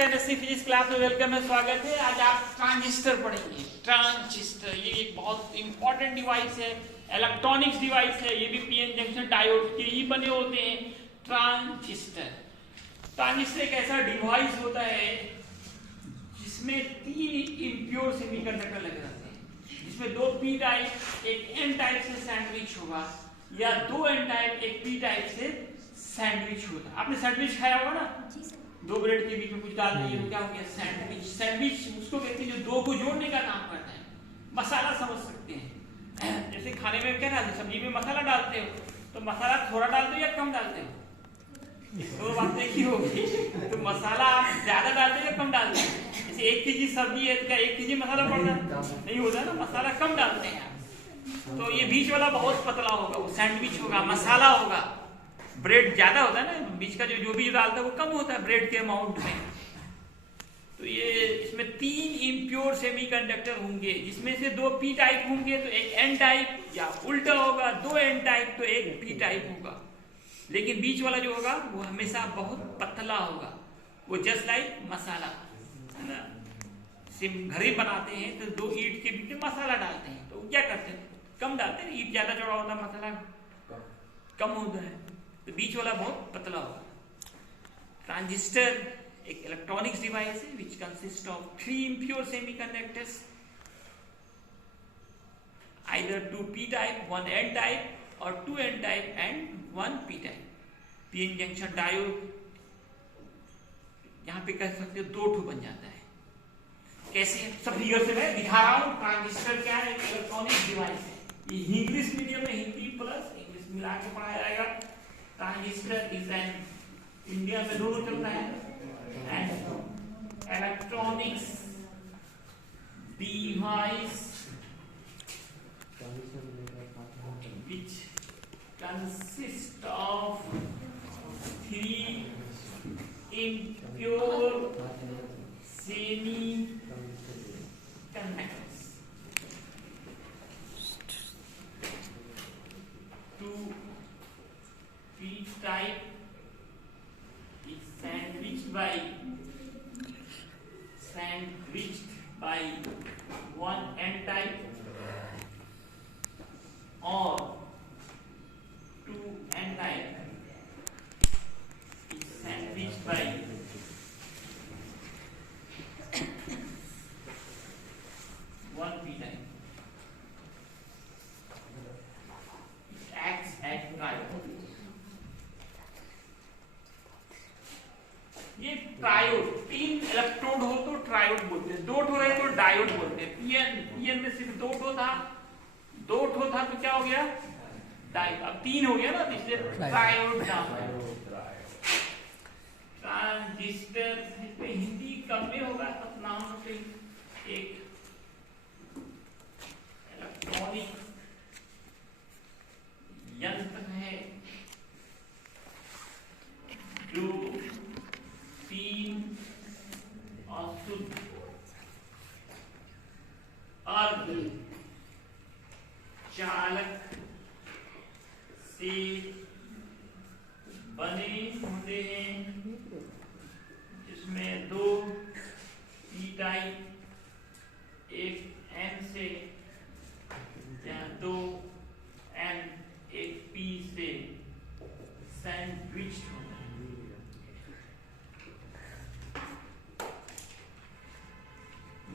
आपका MSc physics class में welcome है, स्वागत है। आज आप ट्रांजिस्टर पढ़ेंगे। ट्रांजिस्टर ये एक बहुत इंपॉर्टेंट डिवाइस है, इलेक्ट्रॉनिक्स डिवाइस है। ये भी पीएन जंक्शन डायोड के ही बने होते हैं। ट्रांजिस्टर ट्रांजिस्टर एक ऐसा डिवाइस होता है जिसमें 3 इम्प्योर सेमीकंडक्टर लगे रहते हैं, जिसमें 2 पी टाइप एक एन टाइप से सैंडविच होगा या 2 एन टाइप एक पी टाइप से सैंडविच होगा। आपने सैंडविच खाया होगा ना, 2 ब्रेड के बीच में कुछ डाल दिए, क्या हो गया? सैंडविच। सैंडविच उसको कहते हैं जो 2 को जोड़ने का काम करता है। मसाला समझ सकते हैं, जैसे खाने में क्या डालते हैं, सब्जी में मसाला डालते हो तो मसाला थोड़ा डालते हो या कम डालते हो? तो बात एक ही होगी। तो मसाला आप ज्यादा डालते हो या कम डालते हो? जैसे 1 केजी सब्जी है तो क्या 1 केजी मसाला पड़ता नहीं होता ना, मसाला कम डालते हैं। तो ये बीच वाला बहुत पतला होगा, वो सैंडविच होगा, मसाला होगा। ब्रेड ज्यादा होता है ना, बीच का जो भी डालता है वो कम होता है ब्रेड के अमाउंट में। तो ये इसमें 3 इम्प्योर सेमीकंडक्टर होंगे, जिसमें से 2 पी टाइप होंगे तो एक एन टाइप, या उल्टा होगा 2 एन टाइप तो एक पी टाइप होगा। लेकिन बीच वाला जो होगा वो हमेशा बहुत पतला होगा, वो जस्ट लाइक मसाला है ना। घरे बनाते हैं तो 2 ईंट के बीच में मसाला डालते हैं, तो क्या करते हैं? कम डालते हैं, ईंट ज्यादा चौड़ा होता है, मसाला कम होता है, तो बीच वाला बहुत पतला होगा। ट्रांजिस्टर एक इलेक्ट्रॉनिक्स डिवाइस है which consists of 3 impure semiconductors, either 2 p type, 1 n type or 2 n type and 1 p type। PN junction diode यहां पे कह सकते हो 2 ठो बन जाता है। कैसे? सब फिगर से मैं दिखा रहा हूं। ट्रांजिस्टर क्या है? एक इलेक्ट्रॉनिक डिवाइस है। ये इंग्लिश मीडियम में हिंदी प्लस इंग्लिश मिला के पढ़ाया जाएगा। ट्रांजिस्टर इज एन, इंडिया में दोनों चलता है, and electronics device which consist of 3 impure semiconductors, 2 p type is sandwiched by 1 n type or 2 n type is sandwiched by 1 p type। It acts as triode। ये triode, 3 electrode हो तो triode बोलते हैं, 2 ठो रहे तो डायोड बोलते हैं। पीएन में सिर्फ 2 ठो था, 2 ठो था तो क्या हो गया? डायोड। अब 3 हो गया ना, तो इसलिए ट्रायोड नाम है। ट्रांजिस्टर इसमें हिंदी कम में होगा, तब नाम से एक इलेक्ट्रॉनिक यंत्र है जो 3 अशुद्ध अर्धचालक से बने होते हैं, जिसमें 2 पी टाइप एक एन से या 2 एन एक पी से सैंडविच होते हैं।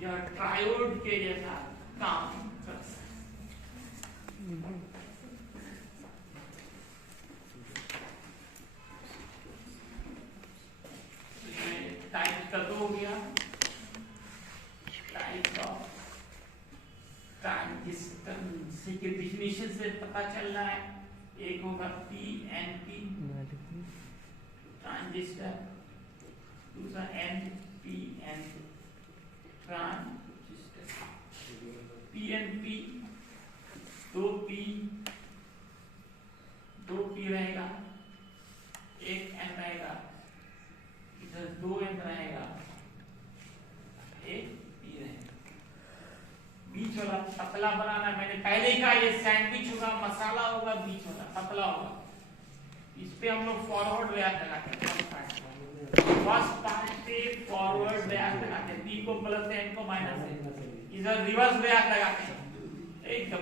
यह ट्रायोड के जैसा काम करता है। टाइप का 2 हो गया, टाइप ऑफ ट्रांजिस्टर के डिफिनेशन से पता चल रहा है। एक होगा पीएनपी ट्रांजिस्टर, दूसरा एनपीएन ट्रांजिस्टर। पीएनपी 2 पी रहेगा, एक एन रहेगा, इधर 2 एन रहेगा, एक पी रहेगा। बीच वाला पतला बनाना, मैंने पहले ही कहा ये सैंडविच होगा, मसाला होगा, बीच वाला पतला होगा। इस पे हम लोग फॉरवर्ड व्यास लगाते हैं। फर्स्ट पार्ट पे फॉरवर्ड इधर रिवर्स ब्याज लगाते हैं। एक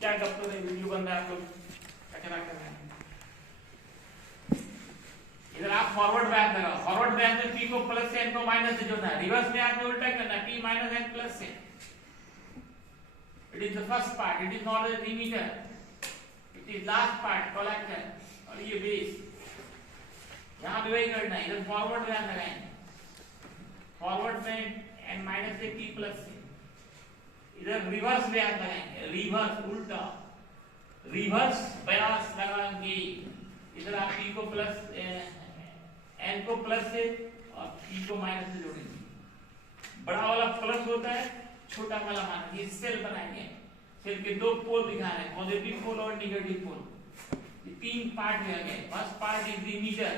क्या गप तो नहीं, वीडियो बन रहा है, आप लोग कचरा कर रहे हैं। इधर आप फॉरवर्ड ब्याज लगाओ, फॉरवर्ड ब्याज में p को प्लस से n को माइनस से जोड़ना है, रिवर्स ब्याज में उल्टा करना है, p माइनस n प्लस से। It is the first part, it is not a emitter, it is last part collector, और ये बेस। यहां भी वही करना है, इधर फॉरवर्ड ब्याज लगाएंगे, फॉरवर्ड में n माइनस से p प्लस से, इधर रिवर्स ब्याज लगाएंगे, रिवर्स उल्टा, रिवर्स ब्याज लगाएंगे। इधर आप p को प्लस n को प्लस से और p को माइनस से जोड़ेंगे। बड़ा वाला प्लस होता है, छोटा वाला माइनस। ये सेल बनाएंगे, सेल के दो पोल दिखा रहे हैं, पॉजिटिव पोल और नेगेटिव पोल। ये तीन पार्ट में आ गए। First part is the emitter,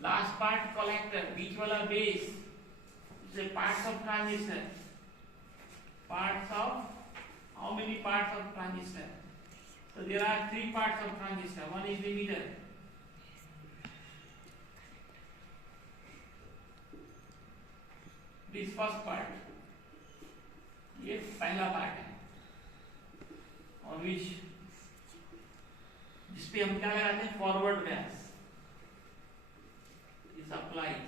last part collector, बीच वाला बेस। इसे parts of transistor, parts of, how many parts of transistor? So there are three parts of transistor. One is the emitter, this first part, ये पहला part है, और which जिसपे हम क्या लगाते हैं, फॉरवर्ड ब्याज इज अप्लाइड।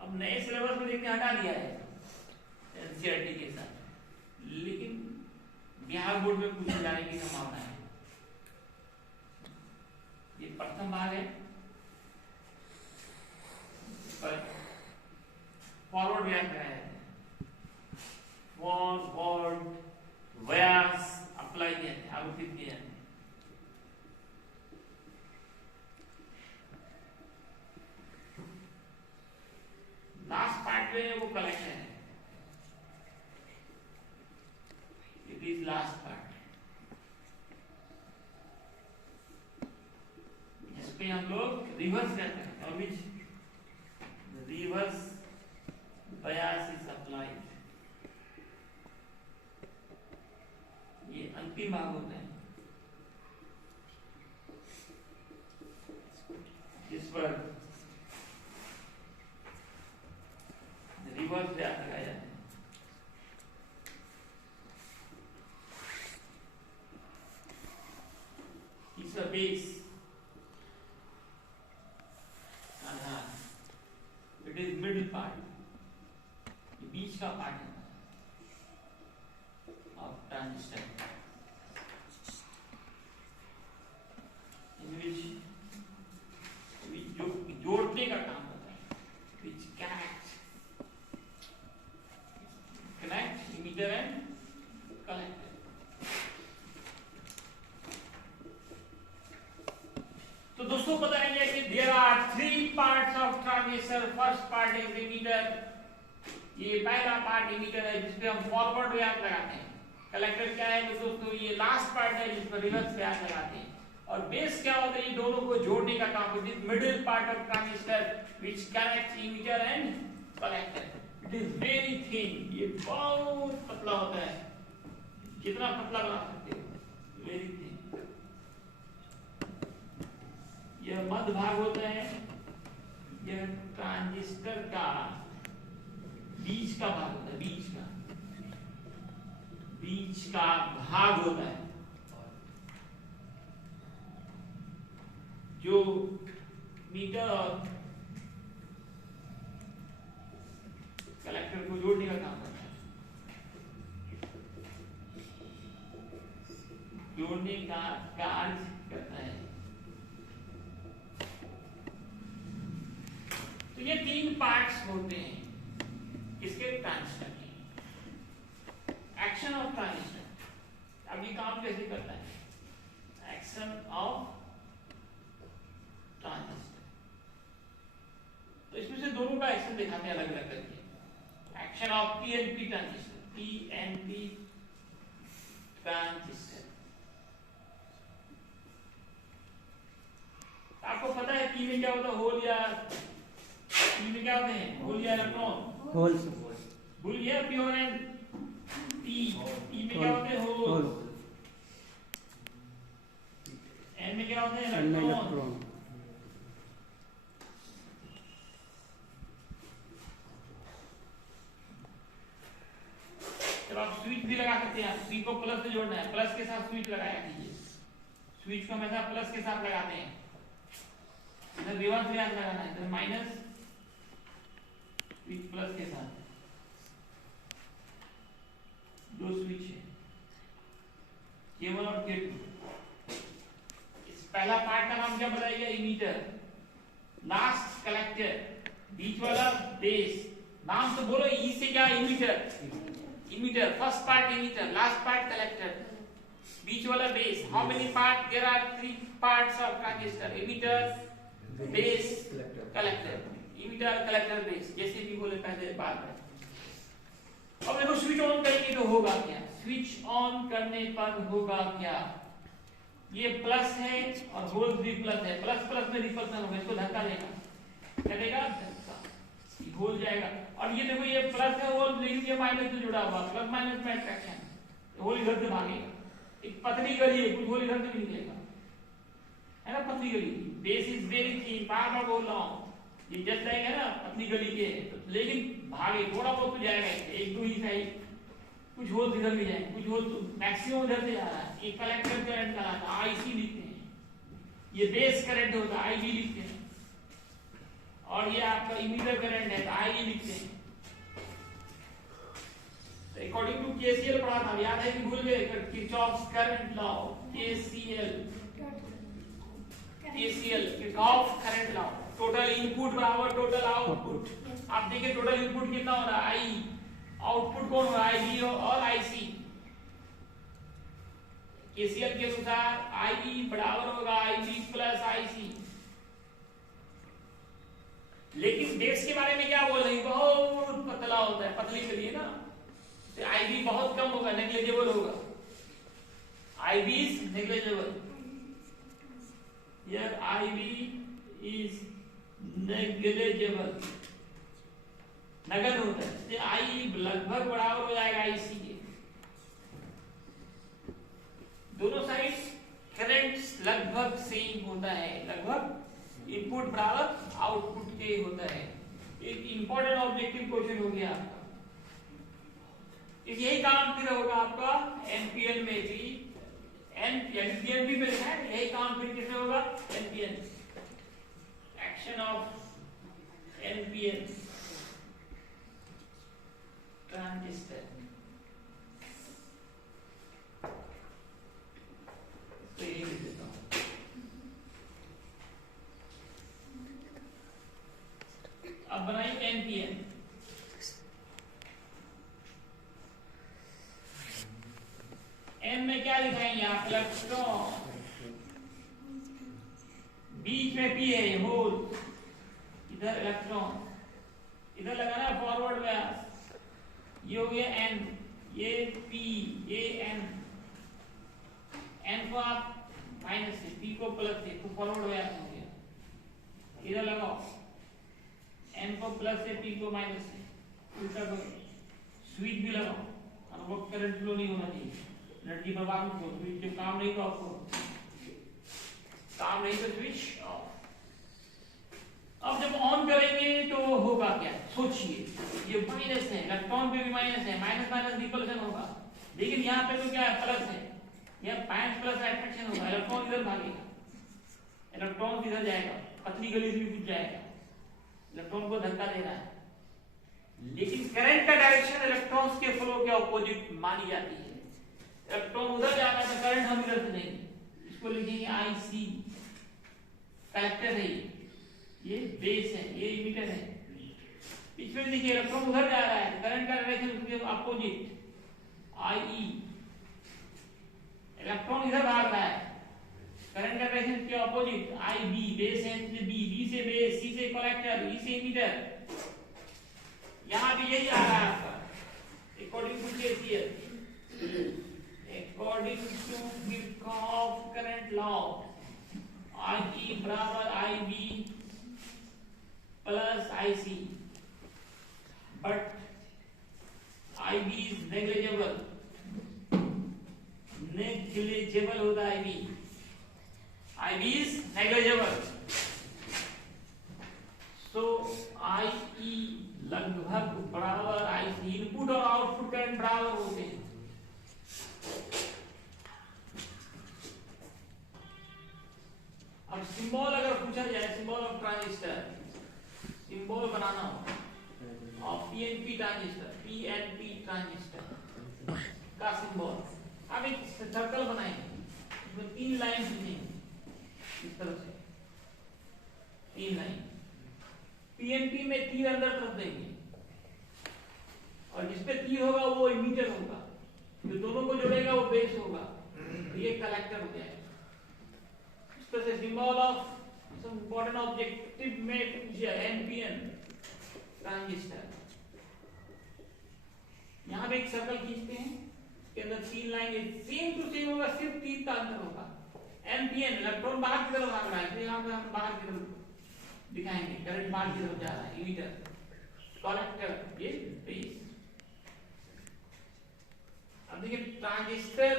अब नए सिलेबस में देखते हटा दिया है एनसीईआरटी के साथ, लेकिन बिहार बोर्ड में पूछे जाने की संभावना है। ये प्रथम भाग है, पर फॉरवर्ड व्यास कराया है, फॉरवर्ड व्यास अप्लाई किया है, आरोपित किया है। लास्ट पार्ट में वो कलेक्शन है, is last part, इस पे हम लोग रिवर्स करते हैं, और which reverse bias is applied। ये अंतिम भाग होता है, जिस पर रिवर्स bias लगाया जाता है। The base, it is middle part, ये बीच का पार्ट है of transistor, in which जोड़ने का काम होता है, which connect emitter and collector। तो दोस्तों बताएंगे कि there are three parts of transistor. First part is emitter, ये पहला पार्ट emitter है जिसपे हम फॉरवर्ड व्यास लगाते हैं। कलेक्टर क्या है दोस्तों, ये लास्ट पार्ट है जिस पर रिवर्स व्यास लगाते हैं। और बेस क्या होता है, ये दोनों को जोड़ने का काम होता है। Middle part of transistor which connects emitter and collector. It is very thin, ये बहुत पतला होता है, कितना पतला बना सकते हो, वेरी थिन। यह मध्य भाग होता है, यह ट्रांजिस्टर का बीच का भाग होता है, बीच का भाग होता है, जो मीटर और कलेक्टर को जोड़ने का काम करता है, जोड़ने का कार्य करता है। तो ये तीन पार्ट्स होते हैं किसके, ट्रांजिस्टर के। एक्शन ऑफ ट्रांजिस्टर, अब ये काम कैसे करता है, एक्शन ऑफ ट्रांजिस्टर। तो इसमें से दोनों का एक्शन दिखाते हैं अलग अलग करके। Action of PNP transistor, PNP transistor. आपको पता है पी में क्या होता है, होल या पी में क्या होते हैं, होल या इलेक्ट्रॉन, होल या प्योर एंड पी में क्या होते हैं, होल, एन में क्या होते हैं, इलेक्ट्रॉन। स्विच भी लगा सकते हैं, सी को प्लस से जोड़ना है, प्लस के साथ स्विच लगाया कीजिए, स्विच को हमेशा प्लस के साथ लगाते हैं, इधर रिवर्स भी लगाना है, इधर माइनस स्विच प्लस के साथ, दो स्विच है K1 और K2। इस पहला पार्ट का नाम क्या बताइए, इमीटर, लास्ट कलेक्टर, बीच वाला बेस, नाम तो बोलो, ई से क्या, emitter, emitter, first part emitter, last part collector, बीच वाला base. How many part, there are 3 parts of transistor, emitter, base, collector, emitter, collector, base, जैसे भी बोले पहले बात है। अब देखो स्विच ऑन करेंगे तो होगा क्या, स्विच ऑन करने पर होगा क्या, ये प्लस है और होल भी प्लस है, प्लस प्लस में रिपल्सन होगा, इसको धक्का देगा, क्या देगा, धक्का, ये होल जाएगा। और ये देखो ये प्लस है होल, लेकिन ये माइनस से जुड़ा हुआ, प्लस माइनस में अट्रैक्शन, होल इधर से भागेगा, एक पतली गली है, कुछ होल इधर से भी निकलेगा, है ना, पतली गली, base is very thin, part of whole long, ये जस्ट लाइक है ना पतली गली के, लेकिन भागे थोड़ा बहुत तो जाएगा, एक दो ही साइड, कुछ होल इधर भी जाएंगे, कुछ होल तो मैक्सिमम इधर से जा रहा है। ये कलेक्टर करंट का आईसी लिखते हैं, ये बेस करंट होता है आईबी लिखते हैं, और ये आपका इमीटर करंट है तो आईई लिखते हैं। तो अकॉर्डिंग टू केसीएल पढ़ा था, याद है कि भूल गए, Kirchhoff's current law, KCL, Kirchhoff current law, total input बराबर टोटल आउटपुट। आप देखिए टोटल इनपुट कितना हो रहा है, आई, आउटपुट कौन हो रहा है, आईबी और आईसी। केसीएल के अनुसार आईबी बराबर होगा आईबी प्लस आईसी। लेकिन बेस के बारे में क्या बोल रही, बहुत पतला होता है, पतली के लिए ना, तो आईबी बहुत कम होगा, नेग्लिजिबल होगा, IB is negligible, here IB is negligible, नगण्य होता है, तो आई लगभग बराबर हो जाएगा आईसी के, दोनों साइड करंट लगभग सेम होता है, लगभग इनपुट बराबर आउटपुट के होता है। एक इंपॉर्टेंट ऑब्जेक्टिव क्वेश्चन हो गया आपका, यही काम फिर होगा आपका एनपीएन में भी, एनपीएन भी लिखा है, यही काम फिर किसमें होगा, NPN, action of NPN transistor. तो यही लिख देता हूं, अब बनाइए एनपीएन। एन में क्या लिखाएंगे आप, इलेक्ट्रॉन, बीच में पी है ये होल, इधर इलेक्ट्रॉन, इधर लगाना फॉरवर्ड व्यास, ये हो गया एन, ये पी, ये एन, एन को आप माइनस से, पी को प्लस से, तो फॉरवर्ड व्यास हो गया, इधर लगाओ, एन को प्लस से, पी को माइनस से, उल्टा करो, स्विच भी लगाओ, और वो करंट फ्लो नहीं होना चाहिए, एनर्जी बर्बाद मत करो, स्विच जब काम नहीं तो ऑफ करो, काम नहीं तो स्विच ऑफ। अब जब ऑन करेंगे तो होगा क्या, सोचिए, ये माइनस है, इलेक्ट्रॉन पे भी माइनस है, माइनस माइनस रिपल्सन होगा, लेकिन यहाँ पे तो क्या है, प्लस है, यह पॉइंट प्लस अट्रैक्शन होगा, इलेक्ट्रॉन इधर भागेगा, इलेक्ट्रॉन इधर जाएगा, पतली गली से भी जाएगा, इलेक्ट्रॉन को धक्का देना है, लेकिन करंट का डायरेक्शन इलेक्ट्रॉन्स के फ्लो के ऑपोजिट मानी जाती है, इलेक्ट्रॉन उधर जा रहा है तो करंट हम इधर से देंगे, इसको लिखेंगे आईसी, कलेक्टर है ये बेस है, ये इमीटर है, इसमें देखिए इलेक्ट्रॉन उधर जा रहा है, करंट का डायरेक्शन उसके अपोजिट, आईई, इलेक्ट्रॉन इधर भाग रहा है, करंट का डायरेक्शन के अपोजिट, आईबी, बेस है बी, बी से बेस, सी से कलेक्टर, ई से इमीटर, यहां भी यही आ रहा है आपका, according to KCL, according to Kirchhoff current law, IE बराबर IB plus IC, but IB is negligible, negligible होता है IB, IB is negligible, so IE लगभग बराबर IC, इनपुट और आउटपुट करंट बराबर होते हैं, अब सिंबल अगर पूछा जाए, सिंबल ऑफ ट्रांजिस्टर, सिंबल बनाना हो of PNP transistor, PNP transistor का सिंबल, अब एक सर्कल बनाएंगे, इसमें 3 लाइन खींचेंगे इस तरह से, 3 लाइन, पीएनपी में तीर अंदर तरफ देंगे और जिसपे तीर होगा वो इमीटर होगा, जो दोनों को जोड़ेगा वो बेस होगा, ये कलेक्टर हो जाएगा। इस तरह से symbol of some important objective में एनपीएन ट्रांजिस्टर, यहां पे एक सर्कल खींचते हैं, इसके अंदर 3 लाइन सेम टू सेम होगा, सिर्फ तीर का अंतर होगा। एनपीएन इलेक्ट्रॉन बाहर की तरफ भाग रहा है, यहां पे हम बाहर की तरफ दिखाएंगे, करंट बाहर की तरफ जा रहा है, इमीटर कलेक्टर ये बेस। अब देखिए transistor,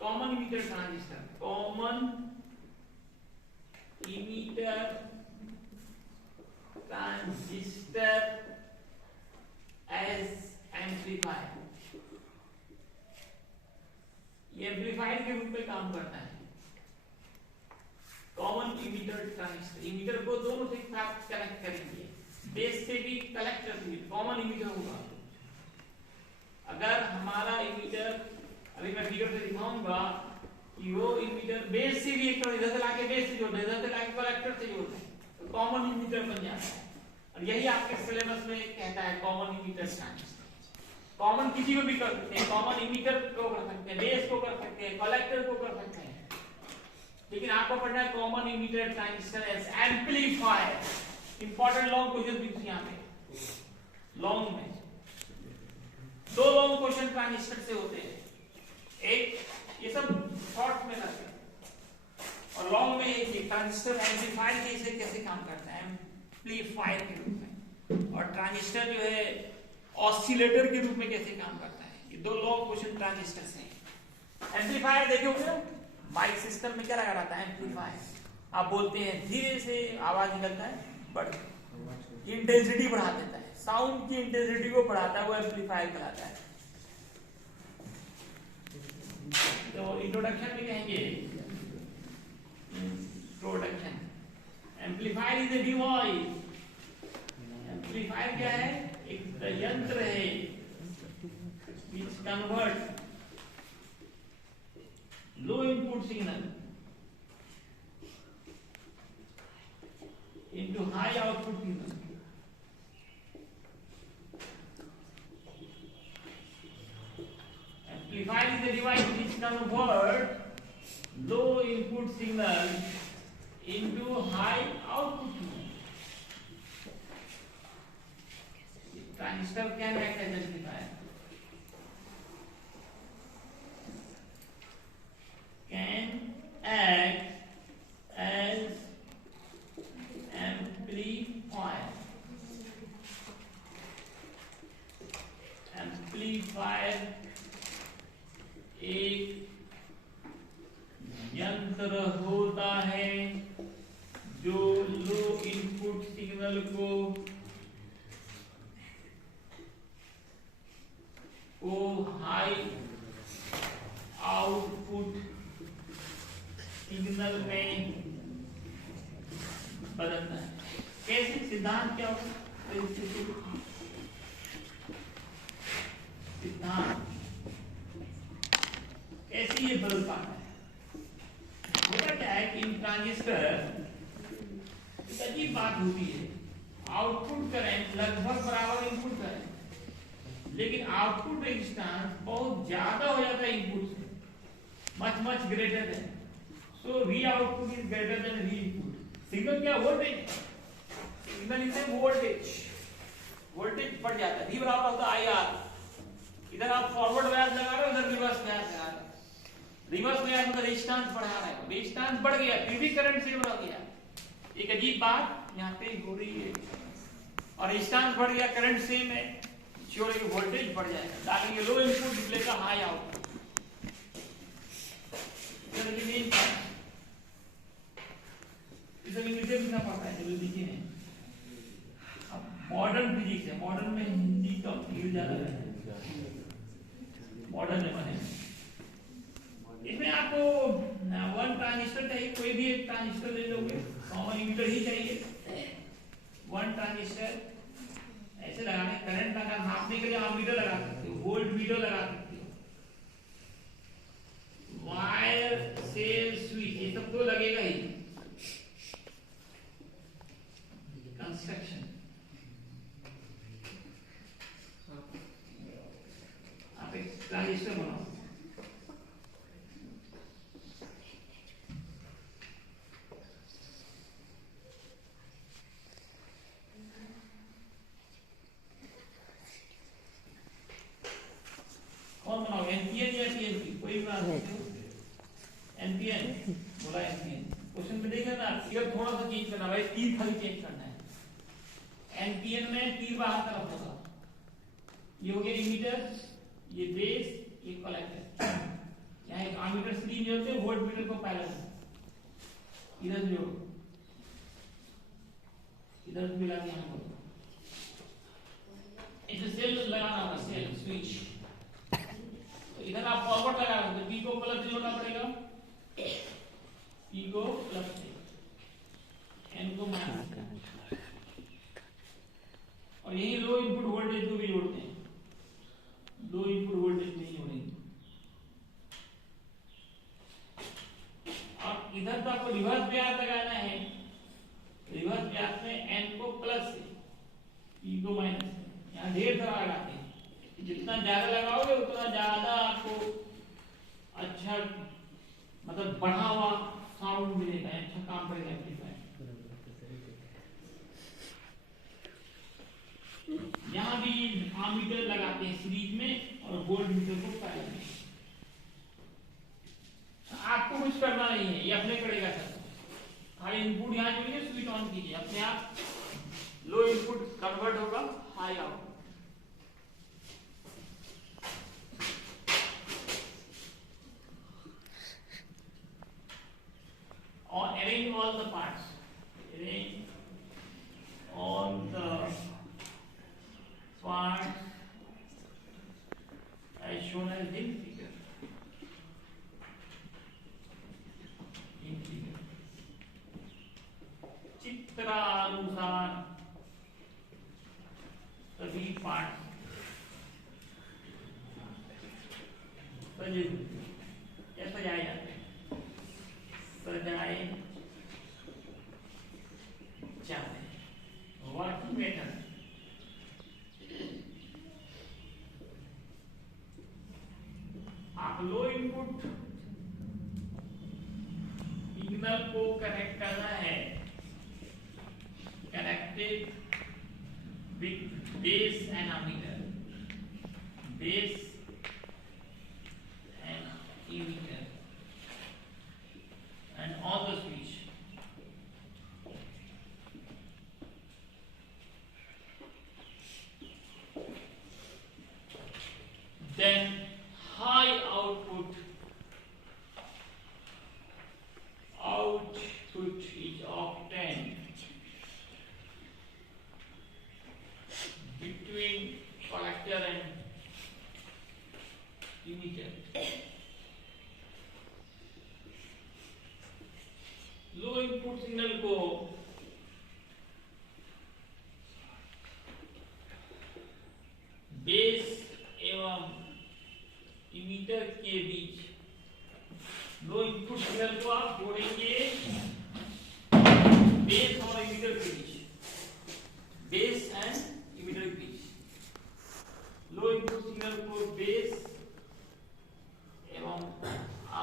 common emitter transistor, common emitter transistor as amplifier, ये एम्पलीफायर के रूप में काम करता है। कॉमन इमीटर ट्रांजिस्टर, इमीटर को दोनों से साथ कनेक्ट करेंगे, बेस से भी कलेक्टर से भी कॉमन इमीटर होगा। अगर हमारा इमीटर, अभी मैं फिगर से दिखाऊंगा कि वो इमीटर बेस से भी एक इधर से लाके बेस से जोड़ रहे हैं, इधर से लाके कलेक्टर से जोड़ रहे हैं, तो कॉमन इमीटर बन जाता है। और यही आपके सिलेबस में कहता है कॉमन इमीटर ट्रांजिस्टर। कॉमन किसी को भी कर सकते हैं, कॉमन इमीटर को कर सकते हैं, बेस को कर सकते हैं, कलेक्टर को कर सकते हैं, लेकिन आपको पढ़ना है common emitter transistor as amplifier. Important long question भी यहाँ पे, लॉन्ग में 2 लॉन्ग क्वेश्चन ट्रांजिस्टर से होते हैं, एक ये सब शॉर्ट में करते हैं और लॉन्ग में एक ट्रांजिस्टर एम्पलीफायर कैसे कैसे काम करता है, एम्पलीफायर के रूप में, और ट्रांजिस्टर जो है ऑसिलेटर के रूप में कैसे काम करता है। ये 2 लॉन्ग क्वेश्चन ट्रांजिस्टर से। एम्पलीफायर देखे होंगे ना, माइक सिस्टम में क्या लगा रहता है, एम्पलीफायर। आप बोलते हैं धीरे से आवाज निकलता है, बट इंटेंसिटी बढ़ा देता है, साउंड की इंटेंसिटी को बढ़ाता है, वो एम्पलीफायर कहलाता है। तो इंट्रोडक्शन में कहेंगे, introduction, amplifier is a device. Amplifier क्या है, एक यंत्र है which convert low input signal into high output signal. Amplifier is a device which convert low input signal into high output signal. Transistor can act as amplifier. Can act as amplifier. Amplifier एक यंत्र होता है जो लो input signal को high output signal में बदलता है। कैसे, सिद्धांत क्या होगा, सिद्धांत कैसे ये बदल पाता है। होता क्या है कि इन ट्रांजिस्टर एक अजीब बात होती है, आउटपुट करंट लगभग बराबर इनपुट करंट, लेकिन आउटपुट रेजिस्टेंस बहुत ज्यादा हो जाता है इनपुट से, much greater than, so V output is greater than V input. Signal क्या, voltage, signal is voltage, voltage बढ़ जाता है, वी बराबर होता है आई आर। इधर आप फॉरवर्ड बायस लगा रहे हो, इधर रिवर्स बायस लगा रहे हो, रिवर्स बायस मतलब रेजिस्टेंस बढ़ा रहे हो, रेजिस्टेंस बढ़ गया फिर भी करंट से बढ़ गया। एक अजीब बात यहाँ पे हो रही है, और रेजिस्टेंस बढ़ गया, करंट सेम है, छोड़े कि वोल्टेज बढ़ जाएगा, डालेंगे लो इनपुट डिस्प्ले का हाई आउटपुट। इसे लिखना पड़ता है, चलो लिखिए नहीं। अब मॉडर्न फिजिक्स है, मॉडर्न में हिंदी का यूज ज्यादा है। मॉडर्न लेवल है। इसमें आपको वन ट्रांजिस्टर चाहिए, कोई भी एक ट्रांजिस्टर ले लोगे, कॉमन इमीटर ही चाहिए। वन ट्रांजिस्टर ऐसे लगाने, करंट लगा नापने के लिए एमीटर लगा सकते हो, वोल्ट मीटर लगा सकते हो, वायर सेल स्विच ये सब तो लगेगा ही। कंस्ट्रक्शन आप एक ट्रांजिस्टर बनाओ, कौन बनाओ, एनपीएन या पीएनपी, कोई बना सकते हो। एनपीएन बोला, एनपीएन क्वेश्चन में देख लेना, फिगर थोड़ा सा चेंज करना भाई, तीर खाली चेंज करना है। एनपीएन में तीर बाहर तरफ होगा, ये हो गया इमीटर, ये बेस, ये कलेक्टर। यहाँ एक एमीटर सीरीज होते हैं, वोल्ट मीटर को पैरेलल इधर जोड़ो, इधर भी मिला दिया हमको। इसे सेल लगाना होगा, सेल स्विच। इधर आप फॉरवर्ड लगा रहे हो, पी को प्लस जोड़ना पड़ेगा, पी को प्लस से, एन को माइनस से, और यही लो इनपुट वोल्टेज को भी जोड़ते हैं, लो इनपुट वोल्टेज नहीं जोड़ेंगे। अब इधर तो आपको रिवर्स ब्याज लगाना है, रिवर्स ब्याज में एन को प्लस से, पी को माइनस से, यहाँ ढेर सारा लगाते हैं, जितना ज्यादा लगाओगे उतना ज्यादा आपको अच्छा मतलब बढ़ा हुआ साउंड मिलेगा, अच्छा काम करेगा एम्पलीफायर। यहाँ भी एमीटर लगाते हैं सीरीज में और वोल्ट मीटर को पैरेलल में। आपको कुछ करना नहीं है, ये अपने करेगा सब, खाली इनपुट यहाँ जोड़िए, स्विच ऑन कीजिए, अपने आप लो इनपुट कन्वर्ट होगा high out. Or arrange all the parts. Arrange all the parts as shown as in figure. In figure. चित्रानुसार सभी पार्ट सजाए जाते हैं, सजाए जाते हैं। वर्किंग मेथड, आप लो इनपुट सिग्नल को कनेक्ट करना है, connected with base and emitter, base and emitter and all the switch. Then high output is obtained between collector and emitter. Low input signal को बेस एवं emitter के बीच, लो input signal को आप जोड़ेंगे base और इमीटर के बीच, बेस एंड इमीटर के बीच। लो input signal को बेस एवं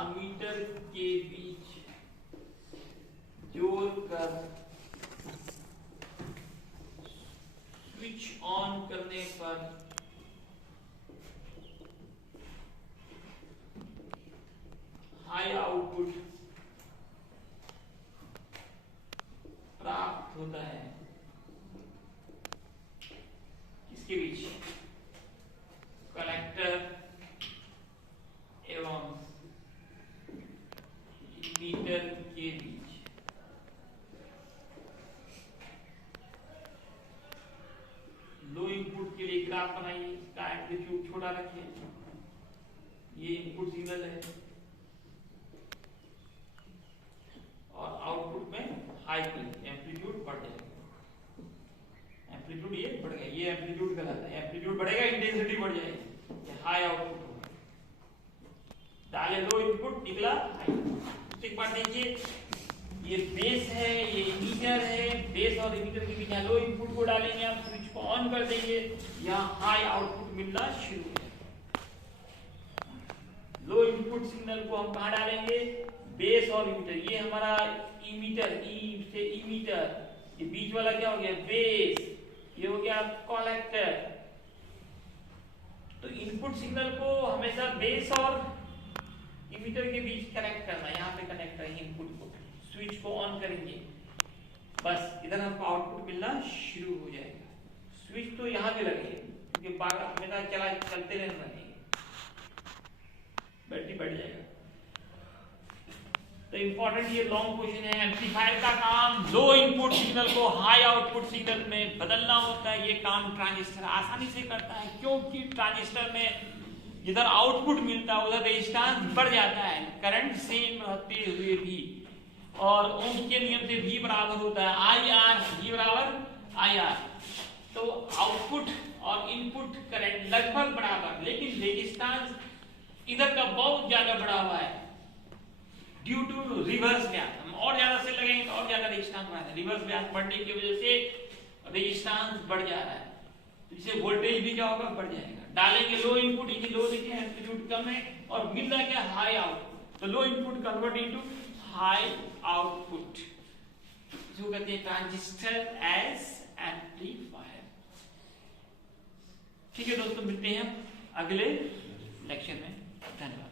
एमीटर के बीच जोड़कर स्विच ऑन करने पर हाई आउटपुट प्राप्त होता है। किसके बीच? कलेक्टर एवं मीटर के बीच। लो इनपुट के लिए ग्राफ बनाइए, इसका एम्पलीट्यूड छोटा रखिए, ये इनपुट सिग्नल है और आउटपुट में हाई पिंच एम्पलीट्यूड बढ़ जाएगा, एम्पलीट्यूड ये बढ़ गया, ये एम्पलीट्यूड गलत है, एम्पलीट्यूड बढ़ेगा इंटेंसिटी बढ़ जाएगी, ये हाई आउटपुट होगा। डाले लो इनपुट निकला हाई। एक बार देखिए ये बेस है, ये इमीटर है, बेस और इमीटर के बीच लो इनपुट को डालेंगे, आप स्विच को ऑन कर देंगे, यहाँ हाई आउटपुट मिलना शुरू हो जाएगा। लो इनपुट सिग्नल को हम कहाँ डालेंगे, बेस और इमीटर, ये हमारा इमीटर, ई से इमीटर, ये बीच वाला क्या हो गया बेस, ये हो गया कलेक्टर। तो इनपुट सिग्नल को हमेशा बेस और इमीटर के बीच कनेक्ट करना, यहाँ पे कनेक्ट करेंगे इनपुट को, स्विच को ऑन करेंगे, बस इधर हमको आउटपुट मिलना शुरू हो जाएगा। स्विच तो यहाँ भी लगेगा क्योंकि हमेशा चलते रहना चाहिए, बैटरी बढ़ जाएगा। तो इंपॉर्टेंट ये लॉन्ग क्वेश्चन है, एम्पलीफायर का काम लो इनपुट सिग्नल को हाई आउटपुट सिग्नल में बदलना होता है। ये काम ट्रांजिस्टर आसानी से करता है क्योंकि ट्रांजिस्टर में जिधर आउटपुट मिलता है उधर रेजिस्टेंस बढ़ जाता है, करंट सेम रहते हुए भी, और ओम के नियम से V बराबर होता है आई आर, V बराबर आई आर। तो आउटपुट और इनपुट करंट लगभग बराबर, लेकिन रेजिस्टेंस इधर का बहुत ज्यादा बढ़ा हुआ है ड्यू टू रिवर्स ब्यास। हम और ज्यादा से लगेंगे तो और ज्यादा रेजिस्टेंस बढ़ा है, रिवर्स ब्यास बढ़ने की वजह से रेजिस्टेंस बढ़ जा रहा है, इससे वोल्टेज भी क्या होगा बढ़ जाएगा। डालेंगे लो इनपुट, ये लो देखिए एम्पलीट्यूड कम है और मिल रहा है क्या हाई आउटपुट, तो low input convert into high output, जो कहते हैं ट्रांजिस्टर एज एम्पलीफायर। ठीक है दोस्तों, मिलते हैं अगले लेक्चर में, धन्यवाद।